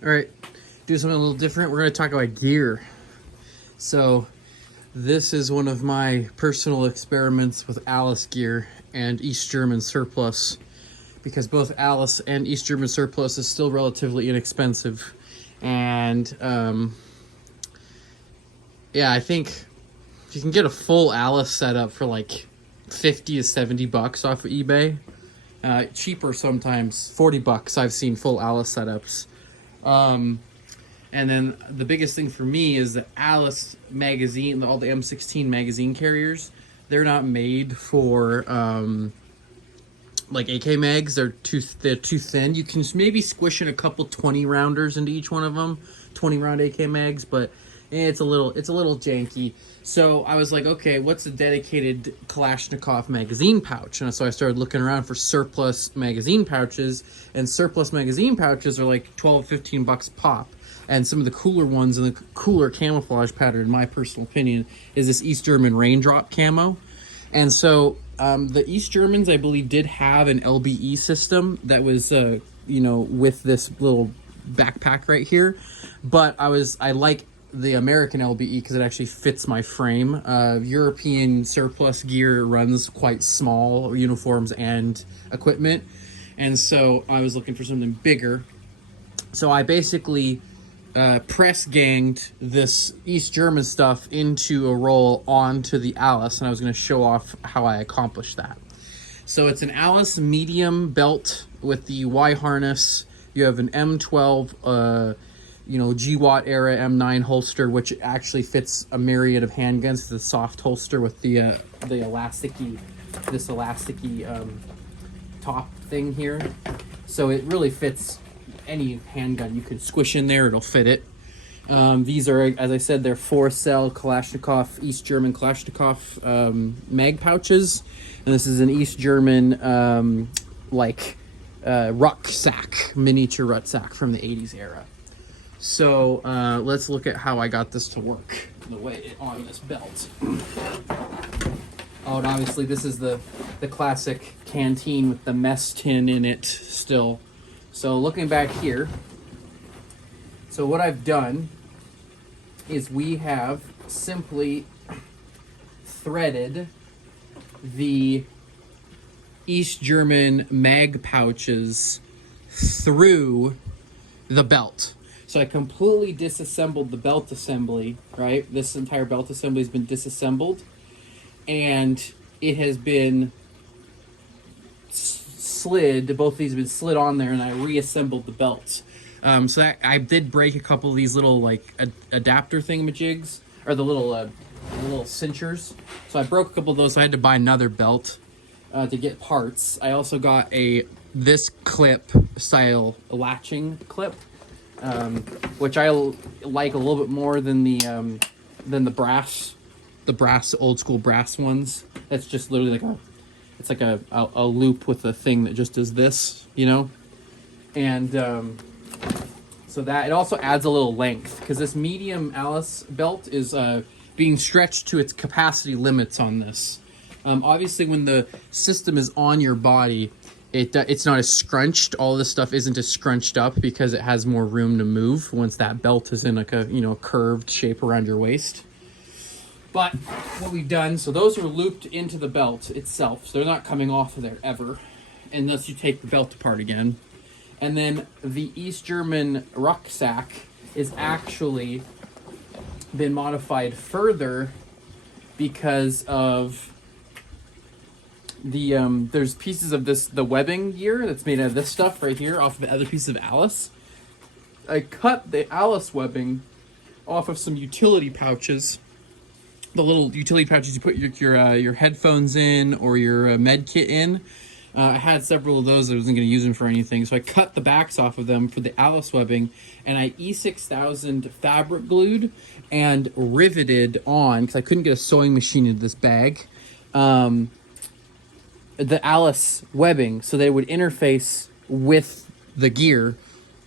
All right, do something a little different. We're going to talk about gear. So this is one of my personal experiments with Alice gear and East German surplus, because both Alice and East German surplus is still relatively inexpensive. And yeah, I think if you can get a full Alice setup for like 50 to 70 bucks off of eBay, cheaper sometimes, 40 bucks, I've seen full Alice setups. And then the biggest thing for me is that Alice magazine, all the M16 magazine carriers, they're not made for like AK mags. They're too thin. You can maybe squish in a couple 20 rounders into each one of them, 20 round AK mags, but it's a little janky. So I was like, okay, what's a dedicated Kalashnikov magazine pouch? And so I started looking around for surplus magazine pouches, and surplus magazine pouches are like 12, 15 bucks pop. And some of the cooler ones and the cooler camouflage pattern, in my personal opinion, is this East German raindrop camo. And so the East Germans, I believe, did have an LBE system that was, with this little backpack right here. But I like the American LBE because it actually fits my frame. European surplus gear runs quite small uniforms and equipment. And so I was looking for something bigger. So I basically press ganged this East German stuff into a roll onto the Alice, and I was going to show off how I accomplished that. So it's an Alice medium belt with the Y harness. You have an M12 GWAT era M9 holster, which actually fits a myriad of handguns. The soft holster with the elasticy top thing here, so it really fits any handgun you can squish in there. It'll fit it. These are, as I said, they're 4-cell Kalashnikov, East German Kalashnikov mag pouches, and this is an East German rucksack, miniature rucksack from the 80s era. So let's look at how I got this to work the way on this belt. Oh, and obviously this is the classic canteen with the mess tin in it still. So looking back here, so what I've done is we have simply threaded the East German mag pouches through the belt. So I completely disassembled the belt assembly, right? This entire belt assembly has been disassembled, and it has been slid. Both of these have been slid on there, and I reassembled the belt. So that, I did break a couple of these little adapter thingamajigs, or the little cinchers. So I broke a couple of those. So I had to buy another belt to get parts. I also got this clip style latching clip, which I like a little bit more than the brass old school brass ones. That's just literally like a loop with a thing that just does this, and so that it also adds a little length, because this medium Alice belt is being stretched to its capacity limits on this. Obviously, when the system is on your body, it's not as scrunched. All this stuff isn't as scrunched up because it has more room to move once that belt is in like a curved shape around your waist. But what we've done, so those are looped into the belt itself, so they're not coming off of there ever, unless you take the belt apart again. And then the East German rucksack is actually been modified further because of the there's pieces of the webbing gear that's made out of this stuff right here off of the other piece of Alice. I cut the Alice webbing off of some utility pouches. The little utility pouches you put your headphones in or your med kit in. I had several of those. I wasn't going to use them for anything, so I cut the backs off of them for the Alice webbing, and I E6000 fabric glued and riveted on, because I couldn't get a sewing machine into this bag, the Alice webbing, so that it would interface with the gear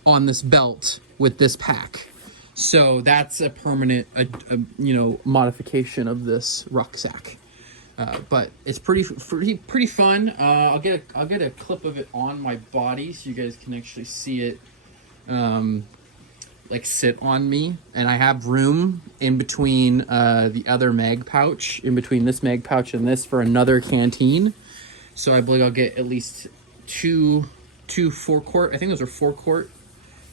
on this belt with this pack. So that's a permanent, modification of this rucksack. But it's pretty fun. I'll get a clip of it on my body so you guys can actually see it. like sit on me, and I have room in between the other mag pouch, in between this mag pouch and this, for another canteen. So I believe I'll get at least two 4-quart, I think those are 4-quart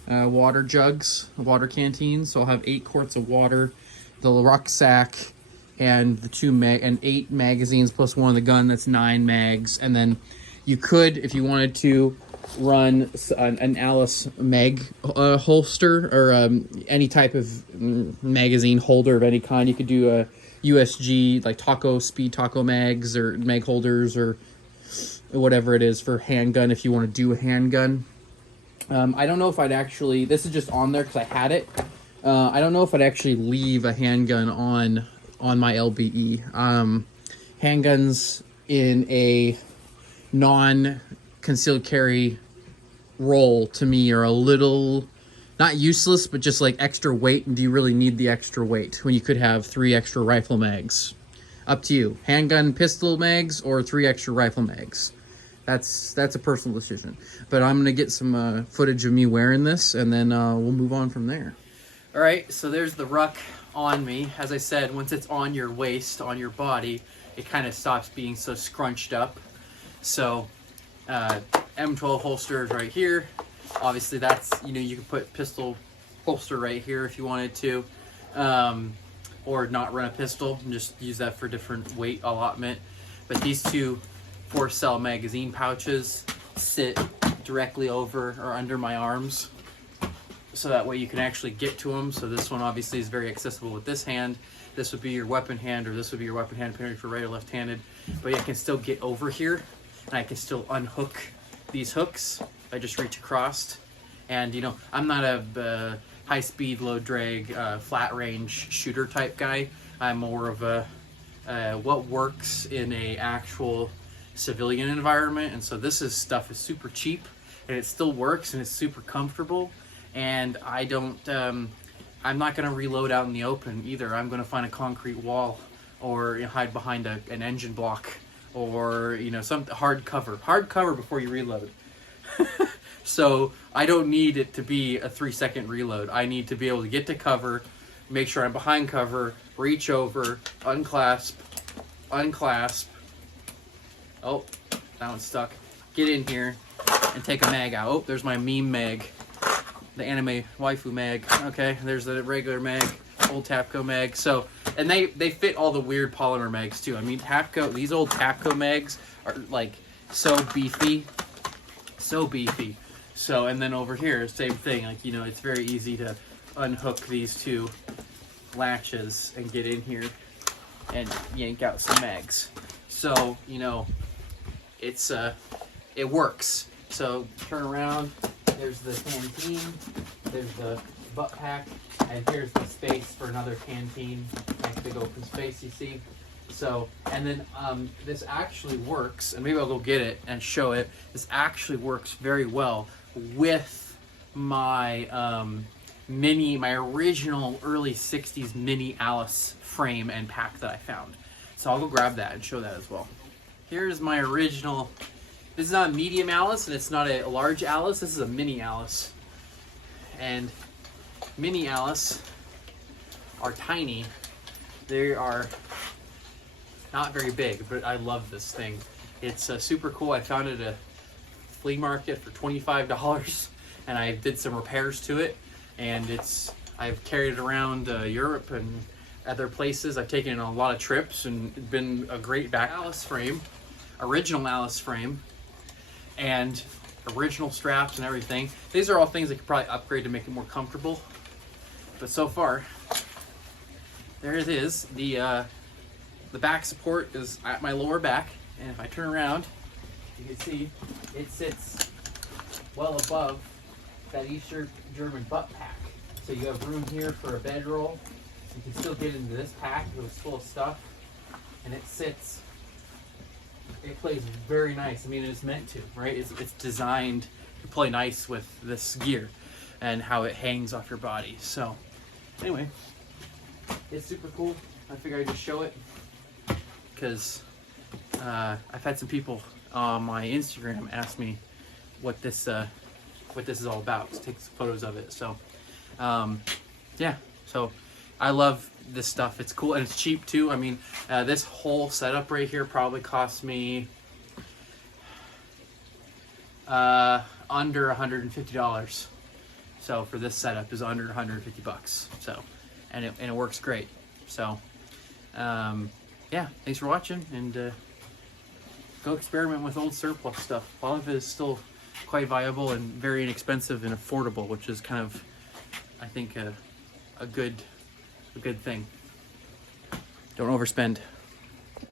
water jugs, water canteens. So I'll have 8 quarts of water, the rucksack, and the 8 magazines plus one of the gun. That's 9 mags. And then you could, if you wanted to, run an Alice mag holster, or any type of magazine holder of any kind. You could do a USG, like taco mags or mag holders, or whatever it is for handgun, if you want to do a handgun. I don't know if I'd actually, this is just on there because I had it. I don't know if I'd actually leave a handgun on my LBE. Handguns in a non-concealed carry role, to me, are a little, not useless, but just like extra weight. And do you really need the extra weight when you could have 3 extra rifle mags? Up to you. Handgun pistol mags or 3 extra rifle mags. That's a personal decision. But I'm gonna get some footage of me wearing this, and then we'll move on from there. All right, so there's the ruck on me. As I said, once it's on your waist, on your body, it kind of stops being so scrunched up. So M12 holster is right here. Obviously that's, you can put pistol holster right here if you wanted to, or not run a pistol and just use that for different weight allotment. But these two 4-cell magazine pouches sit directly over or under my arms, so that way you can actually get to them. So this one obviously is very accessible with this hand. This would be your weapon hand, or this would be your weapon hand, depending if you're right or left-handed. But I can still get over here, and I can still unhook these hooks. I just reach across. And I'm not a high-speed, low-drag, flat-range shooter type guy. I'm more of a what works in a actual civilian environment. And so this stuff is super cheap, and it still works, and it's super comfortable. And I don't, I'm not going to reload out in the open either. I'm going to find a concrete wall, or hide behind an engine block, or some hard cover before you reload. So I don't need it to be a 3-second reload. I need to be able to get to cover, make sure I'm behind cover, reach over, unclasp. Oh, that one's stuck. Get in here and take a mag out. Oh, there's my meme mag, the anime waifu mag. Okay, there's the regular mag, old Tapco mag. So, and they fit all the weird polymer mags too. I mean, these old Tapco mags are like so beefy. So, and then over here, same thing. Like, it's very easy to unhook these 2 latches and get in here and yank out some mags. So, it works. So turn around, there's the canteen, there's the butt pack, and here's the space for another canteen, nice big open space, you see. So, and then this actually works, and maybe I'll go get it and show it. This actually works very well with my my original early 60s mini Alice frame and pack that I found. So I'll go grab that and show that as well. Here's my original. This is not a medium Alice, and it's not a large Alice. This is a mini Alice. And mini Alice are tiny. They are not very big, but I love this thing. It's super cool. I found it at a flea market for $25, and I did some repairs to it. And I've carried it around Europe and other places. I've taken it on a lot of trips, and it's been a great back. Alice frame, original Alice frame, and original straps and everything. These are all things I could probably upgrade to make it more comfortable. But so far, there it is. The back support is at my lower back, and if I turn around, you can see it sits well above that East German butt pack. So you have room here for a bedroll. You can still get into this pack. It was full of stuff, and it sits. It plays very nice. I mean, it's meant to, right? It's designed to play nice with this gear and how it hangs off your body. So anyway, it's super cool. I figured I'd just show it because I've had some people on my Instagram ask me what this is all about. So take some photos of it. So Yeah, so I love this stuff. It's cool and it's cheap too. I mean, this whole setup right here probably cost me under $150. So for this setup is under 150 bucks. So, and it works great. So, yeah, thanks for watching, and go experiment with old surplus stuff. A lot of it is still quite viable and very inexpensive and affordable, which is kind of, I think, a good thing. Don't overspend.